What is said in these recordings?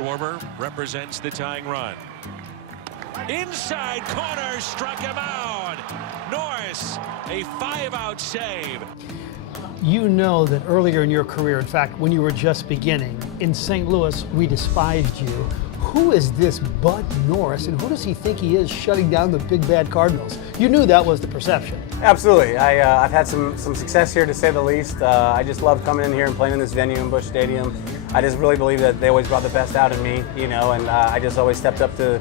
Schwarber represents the tying run. Inside corner, struck him out. Norris, a 5-out save. You know that earlier in your career, in fact, when you were just beginning, in St. Louis, we despised you. Who is this Bud Norris, and who does he think he is shutting down the big bad Cardinals? You knew that was the perception. Absolutely. I've had some success here, to say the least. I just love coming in here and playing in this venue in Busch Stadium. I just really believe that they always brought the best out in me, you know, and I just always stepped up to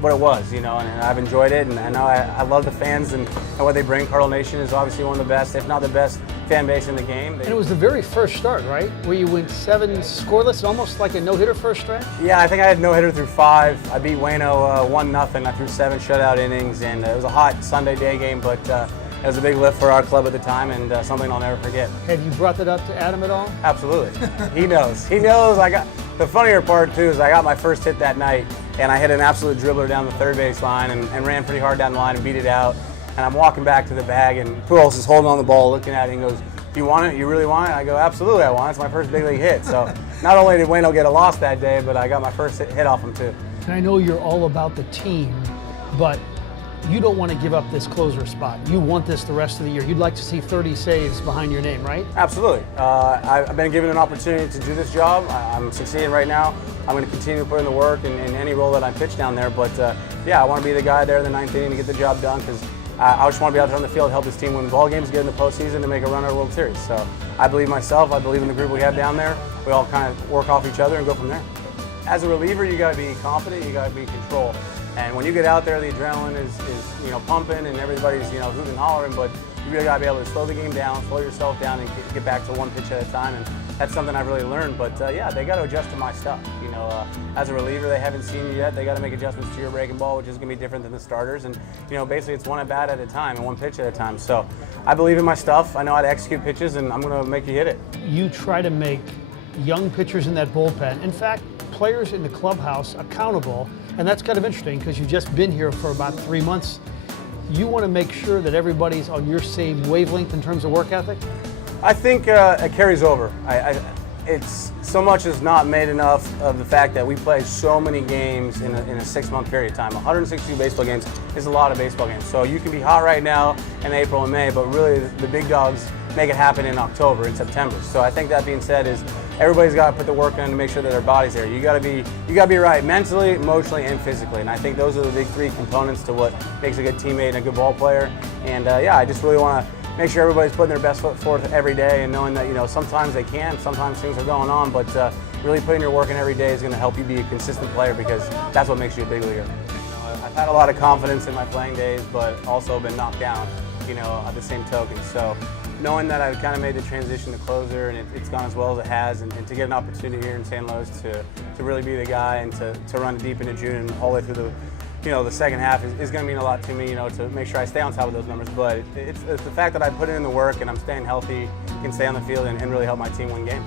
what it was, you know, and I've enjoyed it, and I know I love the fans and what they bring. Cardinal Nation is obviously one of the best, if not the best, fan base in the game. And it was the very first start, right? Where you went 7 scoreless, almost like a no-hitter first stretch? Yeah, I think I had no-hitter through 5. I beat Wayno 1-0. I threw 7 shutout innings, and it was a hot Sunday day game, but it was a big lift for our club at the time, and something I'll never forget. Have you brought that up to Adam at all? Absolutely. He knows. He knows. The funnier part, too, is I got my first hit that night, and I hit an absolute dribbler down the third base line and ran pretty hard down the line and beat it out. And I'm walking back to the bag, and Pujols is holding on the ball, looking at it, and goes, "Do you want it? You really want it?" I go, "Absolutely, I want it. It's my first big league hit." So not only did Wayno get a loss that day, but I got my first hit off him, too. And I know you're all about the team, but you don't want to give up this closer spot. You want this the rest of the year. You'd like to see 30 saves behind your name, right? Absolutely. I've been given an opportunity to do this job. I'm succeeding right now. I'm going to continue to put in the work in any role that I pitch down there. But yeah, I want to be the guy there in the 9th inning to get the job done, because I just want to be out there on the field, help this team win ball games, get in the postseason, and make a run at a World Series. So I believe myself. I believe in the group we have down there. We all kind of work off each other and go from there. As a reliever, you got to be confident. You got to be in control. And when you get out there, the adrenaline is pumping, and everybody's hooting and hollering. But you really got to be able to slow the game down, slow yourself down, and get back to one pitch at a time. And that's something I've really learned. But yeah, they got to adjust to my stuff. As a reliever, they haven't seen you yet. They got to make adjustments to your breaking ball, which is going to be different than the starters. And basically, it's one at bat at a time and one pitch at a time. So I believe in my stuff. I know how to execute pitches, and I'm going to make you hit it. You try to make young pitchers in that bullpen, in fact, players in the clubhouse, accountable. And that's kind of interesting, because you've just been here for about 3 months. You want to make sure that everybody's on your same wavelength in terms of work ethic? I think it carries over. It's so much is not made enough of the fact that we play so many games in a 6-month period of time. 162 baseball games is a lot of baseball games. So you can be hot right now in April and May, but really the big dogs make it happen in October and September. So I think that being said, is everybody's got to put the work in to make sure that their body's there. You got to be right mentally, emotionally, and physically. And I think those are the big 3 components to what makes a good teammate and a good ball player. And yeah, I just really want to make sure everybody's putting their best foot forth every day, and knowing that sometimes they can, sometimes things are going on, but really putting your work in every day is going to help you be a consistent player, because that's what makes you a big leaguer. I've had a lot of confidence in my playing days, but also been knocked down, at the same token. So knowing that I've kind of made the transition to closer, and it's gone as well as it has, and to get an opportunity here in St. Louis to really be the guy and to run deep into June and all the way through the second half is going to mean a lot to me, to make sure I stay on top of those numbers. But it's the fact that I put in the work and I'm staying healthy, can stay on the field and really help my team win games.